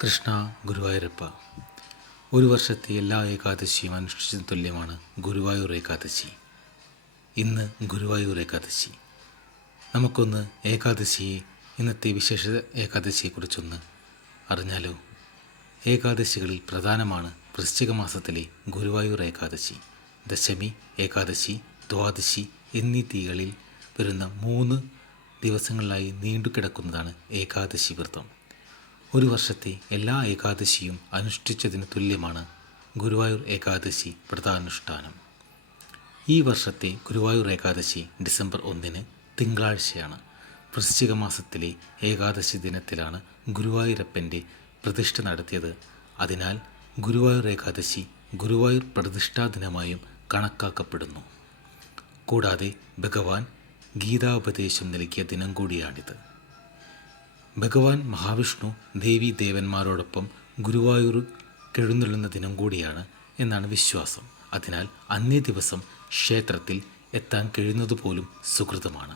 കൃഷ്ണ ഗുരുവായൂരപ്പ. ഒരു വർഷത്തെ എല്ലാ ഏകാദശിയും അനുഷ്ഠിച്ചതിന് തുല്യമാണ് ഗുരുവായൂർ ഏകാദശി. ഇന്ന് ഗുരുവായൂർ ഏകാദശി. നമുക്കൊന്ന് ഏകാദശിയെ, ഇന്നത്തെ വിശേഷ ഏകാദശിയെക്കുറിച്ചൊന്ന് അറിഞ്ഞാലോ? ഏകാദശികളിൽ പ്രധാനമാണ് വൃശ്ചിക മാസത്തിലെ ഗുരുവായൂർ ഏകാദശി. ദശമി, ഏകാദശി, ദ്വാദശി എന്നീ തീയതികളിൽ വരുന്ന 3 ദിവസങ്ങളിലായി നീണ്ടുകിടക്കുന്നതാണ് ഏകാദശി വ്രതം. ഒരു വർഷത്തെ എല്ലാ ഏകാദശിയും അനുഷ്ഠിച്ചതിന് തുല്യമാണ് ഗുരുവായൂർ ഏകാദശി വ്രതാനുഷ്ഠാനം. ഈ വർഷത്തെ ഗുരുവായൂർ ഏകാദശി ഡിസംബർ 1 തിങ്കളാഴ്ചയാണ്. വൃശ്ചിക മാസത്തിലെ ഏകാദശി ദിനത്തിലാണ് ഗുരുവായൂരപ്പൻ്റെ പ്രതിഷ്ഠ നടത്തിയത്. അതിനാൽ ഗുരുവായൂർ ഏകാദശി ഗുരുവായൂർ പ്രതിഷ്ഠാ ദിനമായും കണക്കാക്കപ്പെടുന്നു. കൂടാതെ ഭഗവാൻ ഗീതാപദേശം നൽകിയ ദിനം കൂടിയാണിത്. ഭഗവാൻ മഹാവിഷ്ണു ദേവീ ദേവന്മാരോടൊപ്പം ഗുരുവായൂർ എഴുന്നള്ളുന്ന ദിനം കൂടിയാണ് എന്നാണ് വിശ്വാസം. അതിനാൽ അന്നേ ദിവസം ക്ഷേത്രത്തിൽ എത്താൻ കഴിയുന്നതുപോലും സുകൃതമാണ്.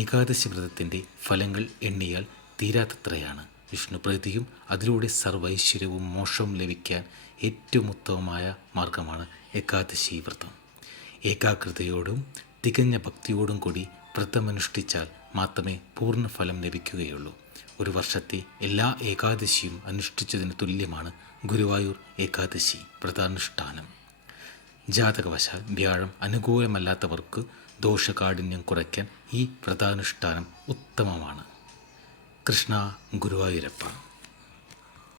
ഏകാദശി വ്രതത്തിൻ്റെ ഫലങ്ങൾ എണ്ണിയാൽ തീരാത്തത്രയാണ്. വിഷ്ണുപ്രീതിയും അതിലൂടെ സർവൈശ്വര്യവും മോക്ഷവും ലഭിക്കാൻ ഏറ്റവും ഉത്തമമായ മാർഗമാണ് ഏകാദശി വ്രതം. ഏകാഗ്രതയോടും തികഞ്ഞ ഭക്തിയോടും കൂടി വ്രതമനുഷ്ഠിച്ചാൽ മാത്രമേ പൂർണ്ണ ഫലം ലഭിക്കുകയുള്ളൂ. ഒരു വർഷത്തെ എല്ലാ ഏകാദശിയും അനുഷ്ഠിച്ചതിന് തുല്യമാണ് ഗുരുവായൂർ ഏകാദശി വ്രതാനുഷ്ഠാനം. ജാതകവശാൽ വ്യാഴം അനുകൂലമല്ലാത്തവർക്ക് ദോഷകാഠിന്യം കുറയ്ക്കാൻ ഈ വ്രതാനുഷ്ഠാനം ഉത്തമമാണ്. കൃഷ്ണ ഗുരുവായൂരപ്പ.